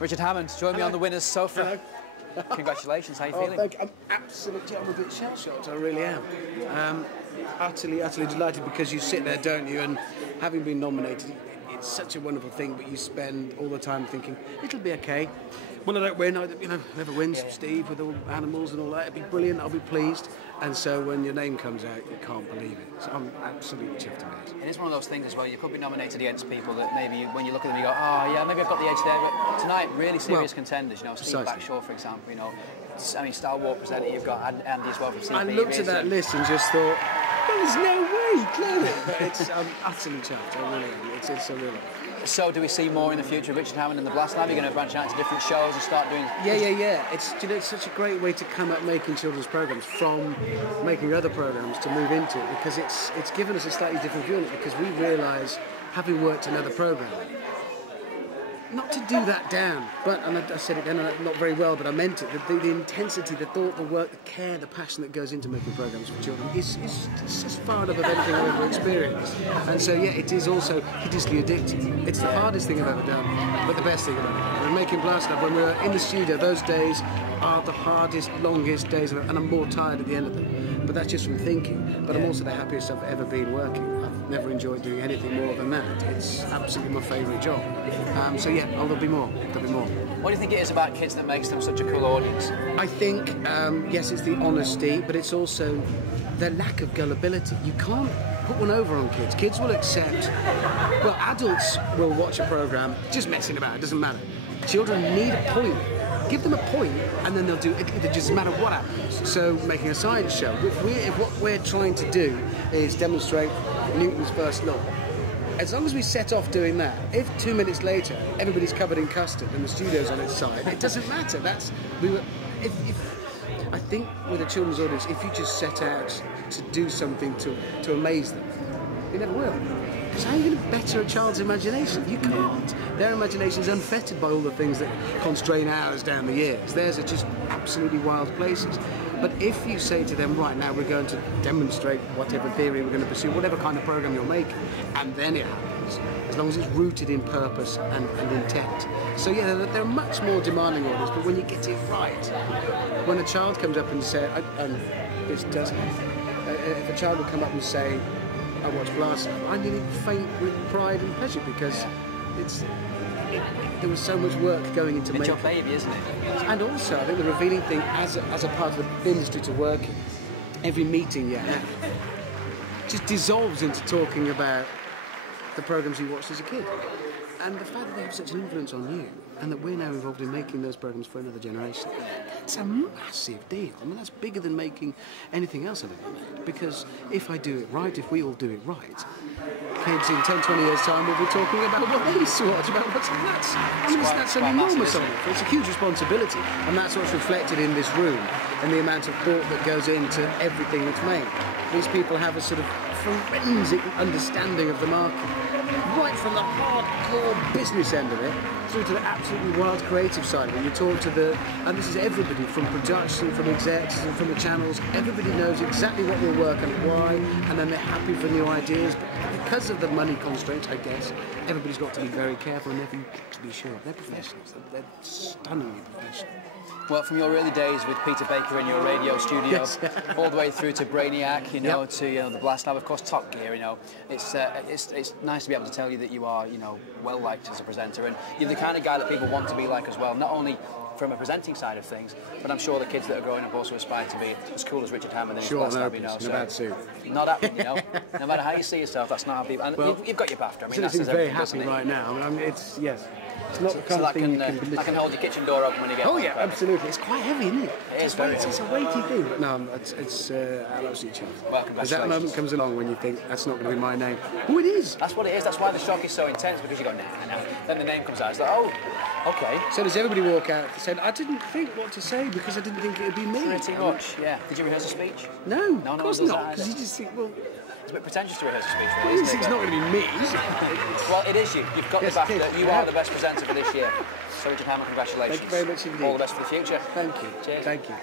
Richard Hammond, join me on the winner's sofa. Hello. Congratulations, how are you feeling? Thank you. I'm absolutely, I'm a bit shell-shocked, I really am. Utterly delighted, because you sit there, don't you, and having been nominated, it's such a wonderful thing, but you spend all the time thinking, it'll be okay. When I don't win, whoever wins, Steve, with all animals and all that, it'll be brilliant, I'll be pleased. And so when your name comes out, you can't believe it. So I'm absolutely chuffed about it. It is one of those things as well, you could be nominated against people that maybe when you look at them you go, oh yeah, maybe I've got the edge there, but tonight, really serious contenders, you know, Steve Backshaw, for example, you know, I mean, Star Wars presenter, you've got Andy as well from CB. I looked at that list and just thought, there's no way, clearly. But I'm utterly chuffed, I really am. It's a real. So do we see more in the future of Richard Hammond and the Blast Lab? You're going to branch out to different shows and start doing... Yeah. It's such a great way to come up making children's programmes from making other programmes to move into it, because it's given us a slightly different view on it, because we realise, having worked another programme, not to do that down, but, and I said it then not very well, but I meant it, the intensity, the thought, the work, the care, the passion that goes into making programmes for children is just far above anything I've ever experienced. And so, yeah, it is also hideously addictive. It's the hardest thing I've ever done, but the best thing I've ever done. We're making Blast Lab, when we were in the studio, those days are the hardest, longest days of it, and I'm more tired at the end of them. But that's just from thinking. But I'm also the happiest I've ever been working. I've never enjoyed doing anything more than that. It's absolutely my favourite job. So yeah, there'll be more. There'll be more. What do you think it is about kids that makes them such a cool audience? I think, yes, it's the honesty, but it's also the lack of gullibility. You can't put one over on kids. Kids will accept, well, adults will watch a programme just messing about, it doesn't matter. Children need a point. Give them a point, and then they'll do it. It doesn't matter what happens. So, making a science show, if what we're trying to do is demonstrate Newton's first law, as long as we set off doing that, if 2 minutes later everybody's covered in custard and the studio's on its side, it doesn't matter. I think with a children's audience, if you just set out to do something to amaze them, you never will. Because how are you going to better a child's imagination? You can't. Their imagination is unfettered by all the things that constrain ours down the years. Theirs are just absolutely wild places. But if you say to them, right now we're going to demonstrate whatever theory we're going to pursue, whatever kind of programme you're making, and then it happens, as long as it's rooted in purpose and intent. So yeah, they're a much more demanding audience, but when you get it right, when a child comes up and says, and this does happen, if a child will come up and say, I watch Blast Lab, I nearly faint with pride and pleasure, because there was so much work going into making it. It's your baby, isn't it? And also, I think the revealing thing, as a part of the industry to work in, every meeting you have just dissolves into talking about the programmes you watched as a kid. And the fact that they have such an influence on you, and that we're now involved in making those programmes for another generation, that's a massive deal. I mean, that's bigger than making anything else I've ever made. Because if I do it right, if we all do it right, kids in 10, 20 years' time will be talking about what they used to watch, about what's that's an enormous honour. It's a huge responsibility, and that's what's reflected in this room, and the amount of thought that goes into everything that's made. These people have a sort of forensic understanding of the market, right from the hardcore business end of it through to the absolutely wild creative side of it. You talk to and this is everybody from production, from execs, and from the channels. Everybody knows exactly what will work and why, and then they're happy for new ideas. But because of the money constraints, I guess, everybody's got to be very careful, and everything to be sure. They're professionals. They're stunningly professional. Well, from your early days with Peter Baker in your radio studio, yes, all the way through to Brainiac, you know, to the Blast Lab, of course, Top Gear, you know, it's nice to be able to tell you that you are, you know, well liked as a presenter, and you're the kind of guy that people want to be like as well. Not only from a presenting side of things, but I'm sure the kids that are growing up also aspire to be as cool as Richard Hammond and his Blast Lab, you know. So, bad suit. Not happening, you know. No matter how you see yourself, that's not how people. And well, you've got your BAFTA. I mean, that's very happy right now. I mean, it's yes. It's not the kind of thing I can hold your kitchen door open when you get home. Oh yeah, absolutely. It's quite heavy, isn't it? It is very heavy. It's a weighty thing. But no, it's absolutely chuffed. Well, because that moment comes along when you think, that's not going to be my name. Oh, it is. That's what it is. That's why the shock is so intense, because you go, nah. Then the name comes out. It's like, oh, okay. So does everybody walk out and say, I didn't think what to say because I didn't think it would be me. Pretty much, yeah. Did you rehearse a speech? No, of course not. Because you just think, well... It's a bit pretentious to rehearse a speech, really, isn't it? It's not going to be me, is it? Well, it is you. You've got the BAFTA. You are the best presenter for this year. So, Richard Hammond, congratulations. Thank you very much indeed. All the best for the future. Thank you. Cheers. Thank you.